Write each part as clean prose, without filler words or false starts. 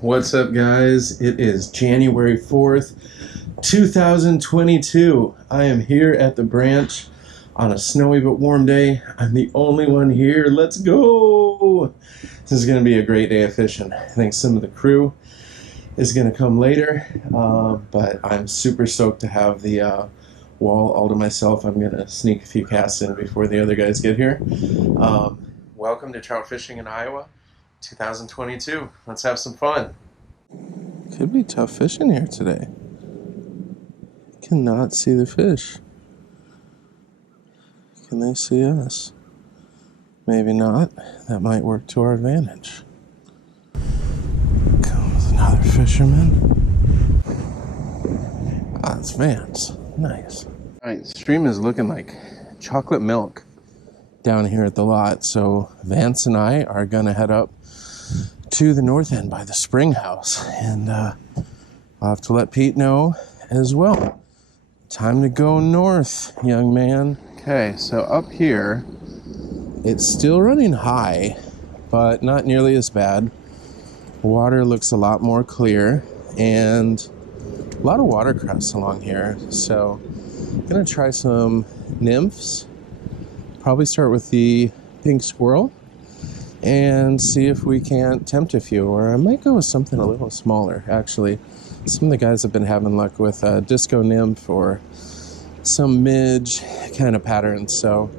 What's up, guys? It is January 4th, 2022. I am here at the branch on a snowy but warm day. I'm the only one here. Let's go! This is going to be a great day of fishing. I think some of the crew is going to come later, but I'm super stoked to have the wall all to myself. I'm going to sneak a few casts in before the other guys get here. Welcome to Trout Fishing in Iowa 2022. Let's have some fun. Could be tough fishing here today. Cannot see the fish. Can they see us? Maybe not. That might work to our advantage. Comes another fisherman. Ah, it's Vance. Nice. Alright, stream is looking like chocolate milk down here at the lot, so Vance and I are gonna head up to the north end by the spring house, and I'll have to let Pete know as well. Time to go north, young man. Okay, so up here it's still running high, but not nearly as bad. Water looks a lot more clear and a lot of watercress along here, so I'm gonna try some nymphs. Probably start with the pink squirrel and see if we can't tempt a few, or I might go with something a little smaller. Actually, some of the guys have been having luck with disco nymph or some midge kind of patterns, so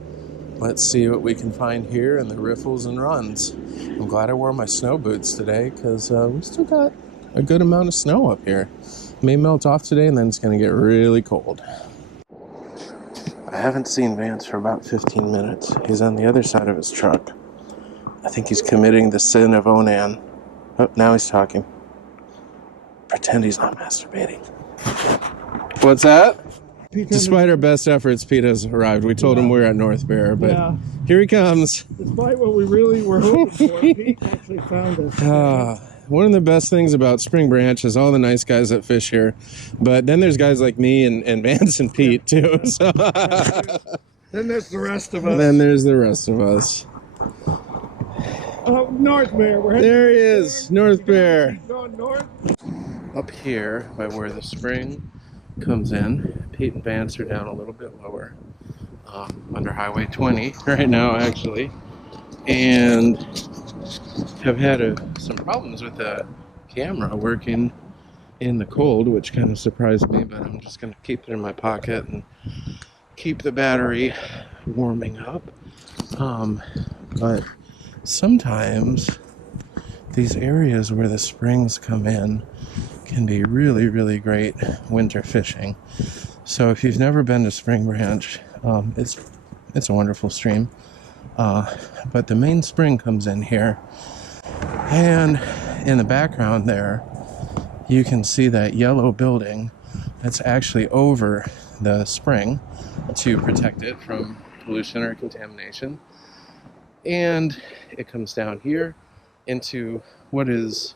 let's see what we can find here in the riffles and runs. I'm glad I wore my snow boots today because we still got a good amount of snow up here. It may melt off today and then it's going to get really cold. I haven't seen Vance for about 15 minutes. He's on the other side of his truck. I think he's committing the sin of Onan. Oh, now he's talking. Pretend he's not masturbating. What's that? Despite our best efforts, Pete has arrived. We told him we were at North Bear, but here he comes. Despite what we really were hoping for, Pete actually found us. One of the best things about Spring Branch is all the nice guys that fish here, but then there's guys like me and Vance and Pete too. So Then there's the rest of us. Then there's the rest of us. North Bear. There he is, North Bear. Going north. Up here by where the spring comes in, Pete and Vance are down a little bit lower, under Highway 20 right now actually, and have had some problems with the camera working in the cold, which kind of surprised me, but I'm just going to keep it in my pocket and keep the battery warming up. But sometimes these areas where the springs come in can be really, really great winter fishing. So if you've never been to Spring Branch, it's a wonderful stream. But the main spring comes in here, and in the background there you can see that yellow building that's actually over the spring to protect it from pollution or contamination. And it comes down here into what is,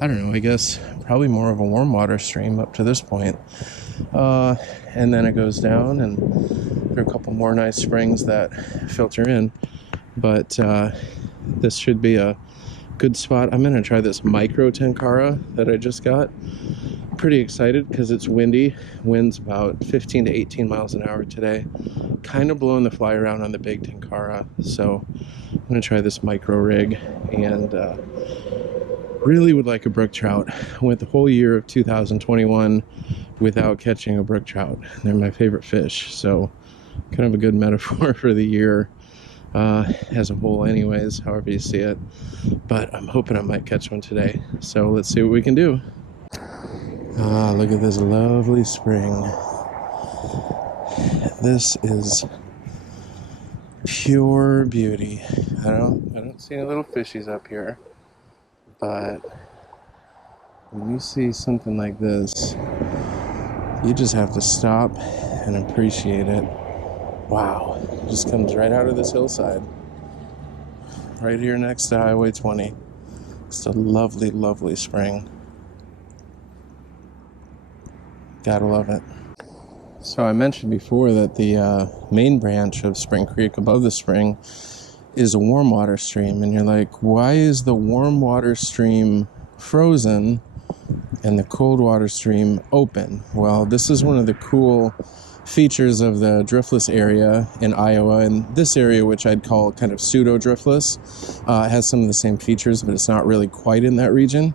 I don't know, I guess probably more of a warm water stream up to this point. And then it goes down, and there are a couple more nice springs that filter in. But this should be a good spot. I'm going to try this micro tenkara that I just got. Pretty excited because it's windy. Wind's about 15 to 18 miles an hour today. Kind of blowing the fly around on the big tenkara. So I'm going to try this micro rig, and really would like a brook trout. I went the whole year of 2021 without catching a brook trout. They're my favorite fish, so kind of a good metaphor for the year as a whole anyways, however you see it. But I'm hoping I might catch one today, so let's see what we can do. Look at this lovely spring. This is pure beauty. I don't see any little fishies up here, but when you see something like this, you just have to stop and appreciate it. Wow, it just comes right out of this hillside, right here next to Highway 20. It's a lovely, lovely spring. Gotta love it. So I mentioned before that the main branch of Spring Creek above the spring is a warm water stream, and you're like, why is the warm water stream frozen and the cold water stream open. Well, this is one of the cool features of the driftless area in Iowa, and this area, which I'd call kind of pseudo driftless, has some of the same features, but it's not really quite in that region.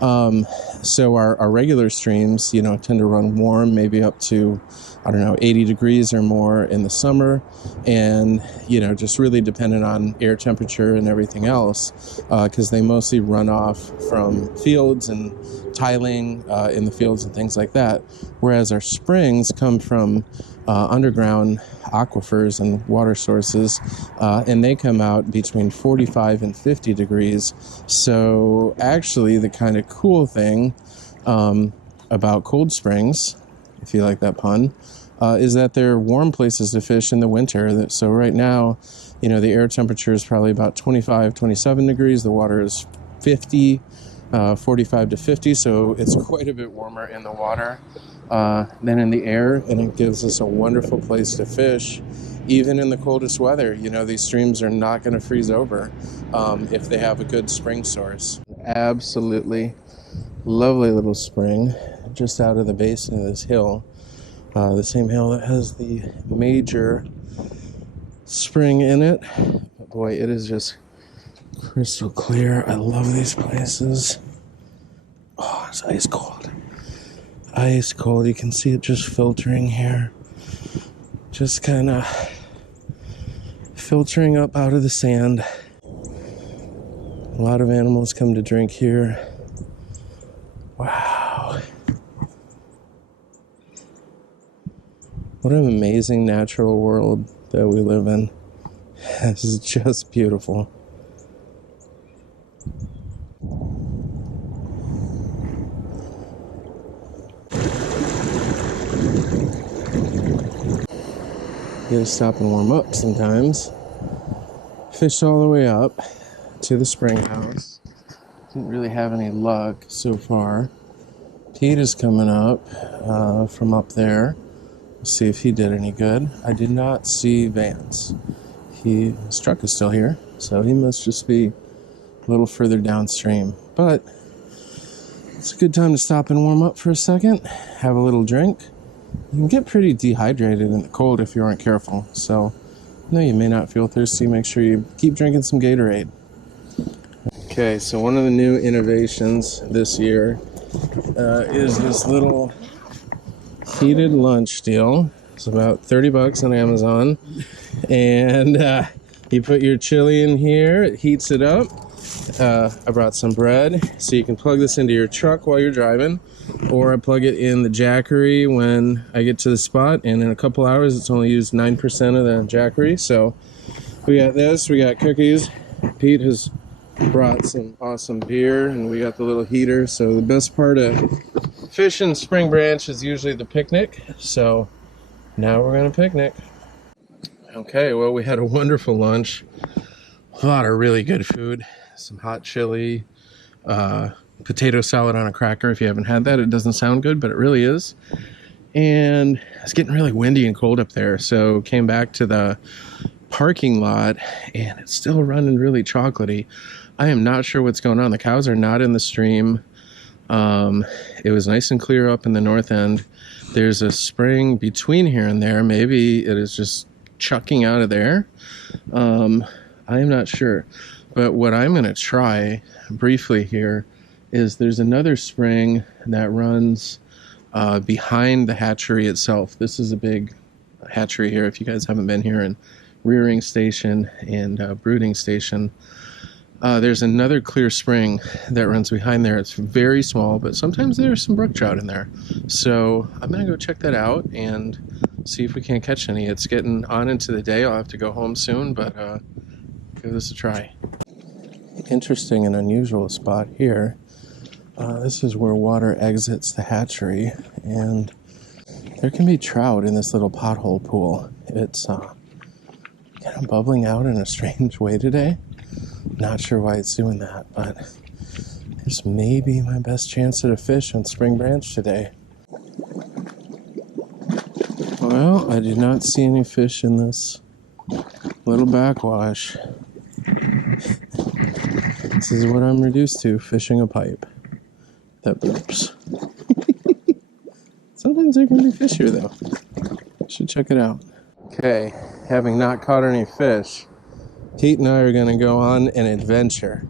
So our regular streams, you know, tend to run warm, maybe up to, I don't know, 80 degrees or more in the summer, and, you know, just really dependent on air temperature and everything else, because they mostly run off from fields and tiling in the fields and things like that, whereas our springs come from underground aquifers and water sources, and they come out between 45 and 50 degrees. So actually the kind of cool thing about cold springs, if you like that pun, is that they're warm places to fish in the winter. So right now, you know, the air temperature is probably about 25, 27 degrees. The water is 50, 45 to 50, so it's quite a bit warmer in the water than in the air, and it gives us a wonderful place to fish even in the coldest weather. You know, these streams are not going to freeze over if they have a good spring source. Absolutely lovely little spring just out of the basin of this hill, the same hill that has the major spring in it. But boy, it is just crystal clear. I love these places. Oh, it's ice cold. Ice cold. You can see it just filtering here. Just kind of filtering up out of the sand. A lot of animals come to drink here. Wow. What an amazing natural world that we live in. This is just beautiful. You gotta stop and warm up sometimes. Fished all the way up to the spring house. Didn't really have any luck so far. Pete is coming up from up there. Let's see if he did any good. I did not see Vance. His truck is still here, so he must just be a little further downstream. But it's a good time to stop and warm up for a second, have a little drink. You can get pretty dehydrated in the cold if you aren't careful. So, no, you may not feel thirsty. Make sure you keep drinking some Gatorade. Okay, so one of the new innovations this year is this little heated lunch deal. It's about $30 on Amazon. And you put your chili in here, it heats it up. I brought some bread, so you can plug this into your truck while you're driving, or I plug it in the jackery when I get to the spot, and in a couple hours it's only used 9% of the jackery. So we got this, we got cookies. Pete has brought some awesome beer, and we got the little heater. So the best part of fishing Spring Branch is usually the picnic. So now we're gonna picnic. Okay, well, we had a wonderful lunch. A lot of really good food. Some hot chili, potato salad on a cracker. If you haven't had that, it doesn't sound good, but it really is. And it's getting really windy and cold up there, so came back to the parking lot, and it's still running really chocolatey. I am not sure what's going on. The cows are not in the stream. It was nice and clear up in the north end. There's a spring between here and there. Maybe it is just chucking out of there. I am not sure. But what I'm going to try briefly here is there's another spring that runs behind the hatchery itself. This is a big hatchery here, if you guys haven't been here, and rearing station and brooding station. There's another clear spring that runs behind there. It's very small, but sometimes there's some brook trout in there. So I'm going to go check that out and see if we can't catch any. It's getting on into the day. I'll have to go home soon, but give this a try. Interesting and unusual spot here. This is where water exits the hatchery, and there can be trout in this little pothole pool. It's kind of bubbling out in a strange way today. Not sure why it's doing that, but this may be my best chance at a fish on Spring Branch today. Well, I did not see any fish in this little backwash. This is what I'm reduced to, fishing a pipe. That burps. Sometimes there can be fish here, though. Should check it out. Okay, having not caught any fish, Pete and I are going to go on an adventure.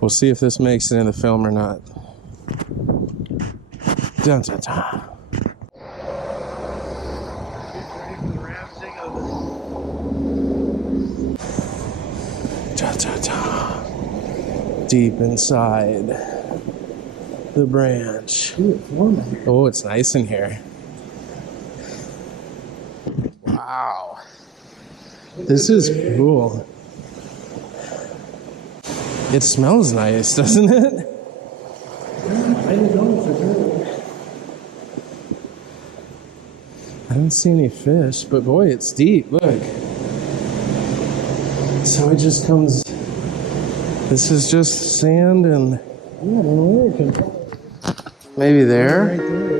We'll see if this makes it in the film or not. Dun, dun, dun. Dun, dun, dun. Deep inside the branch. Ooh, it's warm in here. Oh, it's nice in here. Wow. This is cool. It smells nice, doesn't it? I don't know for sure. I don't see any fish, but boy, it's deep. Look. So it just comes. This is just sand and Yeah, I don't know where it comes from. maybe there. Right there.